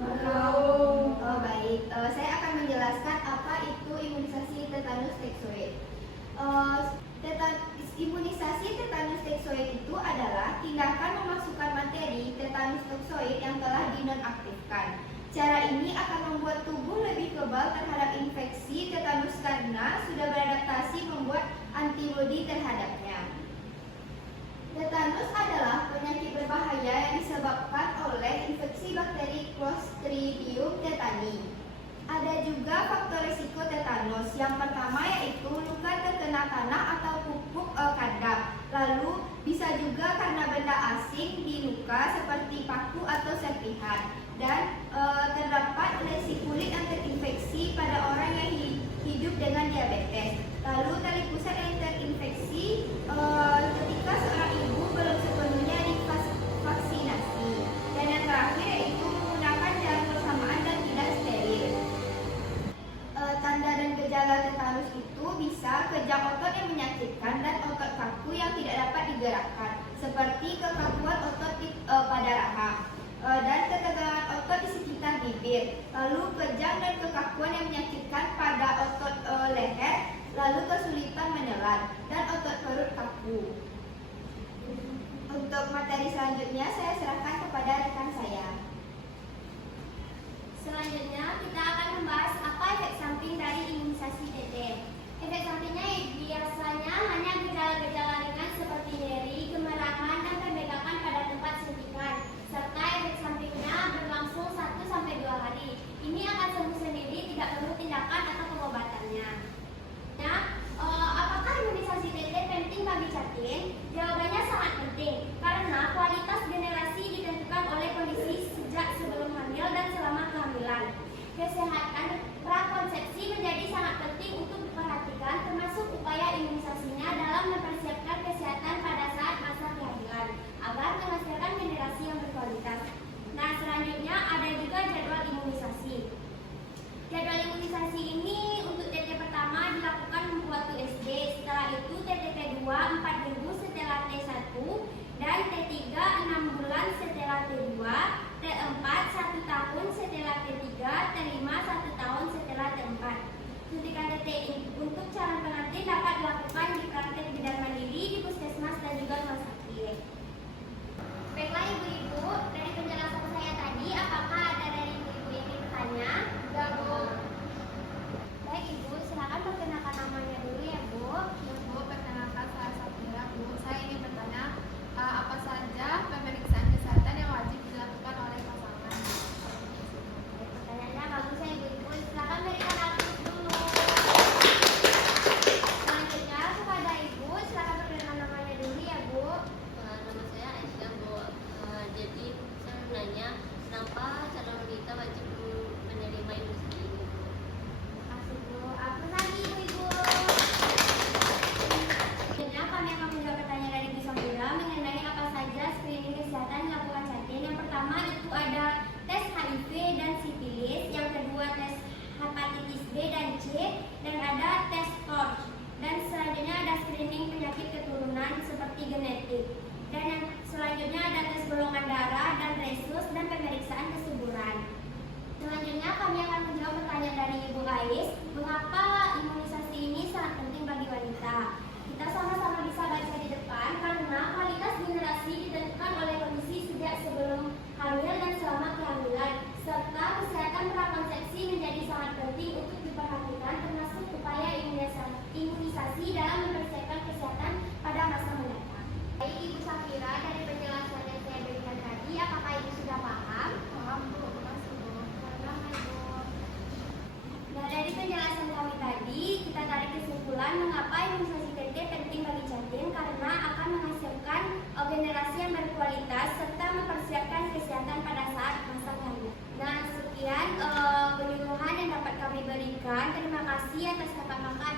Baik, saya akan menjelaskan apa itu imunisasi tetanus toxoid. Imunisasi tetanus toxoid itu adalah tindakan memasukkan materi tetanus toxoid yang telah dinonaktifkan. Cara ini akan membuat tubuh lebih kebal terhadap infeksi tetanus karena sudah beradaptasi membuat antibodi terhadapnya. Tetanus adalah penyakit berbahaya yang disebabkan oleh infeksi bakteri Clostridium tetani. Ada juga faktor risiko tetanus. Yang pertama yaitu luka terkena tanah atau pupuk kandang. Lalu bisa juga karena benda asing di luka seperti paku atau serpihan. Dan terdapat lesi kulit yang terinfeksi pada orang yang hidup dengan diabetes. Lalu tali pusat yang terinfeksi ketika seorang ibu belum sepenuhnya divaksinasi. Dan yang terakhir yaitu menggunakan jarak bersamaan dan tidak steril. Tanda dan gejala tetanus itu bisa kejang otot yang menyakitkan dan otot kaku yang tidak dapat digerakkan, seperti kekakuan otot pada rahang dan ketegangan otot di sekitar bibir, lalu kejang dan kekakuan yang menyakitkan pada otot leher, lalu kesulitan menelan, dan otot perut kaku. Untuk materi selanjutnya saya serahkan kepada rekan saya. Selanjutnya kita akan membahas apa efek samping dari imunisasi TT. Efek sampingnya biasanya hanya gejala-gejala ringan seperti nyeri, kemerahan, dan pembengkakan pada tempat suntikan. Serta efek sampingnya berlangsung 1-2 hari. Ini akan sembuh sendiri, tidak perlu tindakan atau pengobatannya. Apakah imunisasi TT penting bagi Catin? Jawabannya sangat penting, karena kualitas generasi ditentukan oleh kondisi sejak sebelum hamil dan selama kehamilan. Kesehatan prakonsepsi menjadi sangat penting untuk diperhatikan, termasuk upaya imunisasinya dalam mempersiapkan kesehatan pada saat masa kehamilan, agar menghasilkan generasi yang berkualitas. Nah, selanjutnya ada juga jadwal imunisasi. Jadwal imunisasi ini untuk TT pertama dilakukan waktu SD, setelah itu TT kedua 4 minggu setelah T1, dan T3 6 bulan setelah T2, T4 1 tahun setelah T3, T5 1 tahun setelah T4. Suntikan TT untuk calon pengantin dapat dilakukan di praktek bidan mandiri, di puskesmas dan juga rumah sakit. Baiklah ibu-ibu, dari penjelasan saya tadi, apakah ada dari ibu-ibu yang ingin bertanya? Ya, Bu. Baik ibu, silakan perkenalkan namanya dulu ya Bu. Ya Bu, perkenalkan saya Bu. Saya ingin bertanya apa saja pemeriksaan kesehatan yang wajib dilakukan oleh pasangan? Pertanyaannya bagus ya ibu-ibu, silakan berikan aku dulu. Selanjutnya kepada ibu, silakan perkenalkan namanya dulu ya Bu. Nama saya Aisyah, Bu. Jadi saya mau nanya, kenapa calon wanita wajib menerima imunisasi ini? Makasih Bu. Aku lagi ibu-ibu. Selanjutnya kami akan menjawab pertanyaan dari Bu Samira mengenai apa saja screening kesehatan dilakukan Catin. Yang pertama itu ada tes HIV dan sifilis, yang kedua tes hepatitis B dan C, dan ada tes TORCH. Dan selanjutnya ada screening penyakit keturunan seperti genetik. Dan yang selanjutnya ada tes golongan darah dan resus dan pemeriksaan kesuburan. Selanjutnya kami akan menjawab pertanyaan dari Ibu Ais, mengapa imunisasi ini sangat penting bagi wanita. Kita sama-sama bisa baca di depan, karena kualitas generasi ditentukan oleh kondisi sejak sebelum hamil dan selama kehamilan, serta kesehatan prakonsepsi menjadi sangat penting untuk diperhatikan, termasuk upaya imunisasi dalam mempersiapkan kesehatan pada masa mendatang. Baik Ibu Safira, dari penjelasan yang saya berikan tadi, apakah Ibu sudah paham? Paham Bu, makasih Bu. Nah, dari penjelasan kami tadi, kita tarik kesimpulan mengapa imunisasi TT penting bagi Catin, karena akan menghasilkan generasi yang berkualitas serta mempersiapkan kesehatan pada saat masa kehamilan. Nah, sekian penyuluhan yang dapat kami berikan. Terima kasih atas kakak-kakak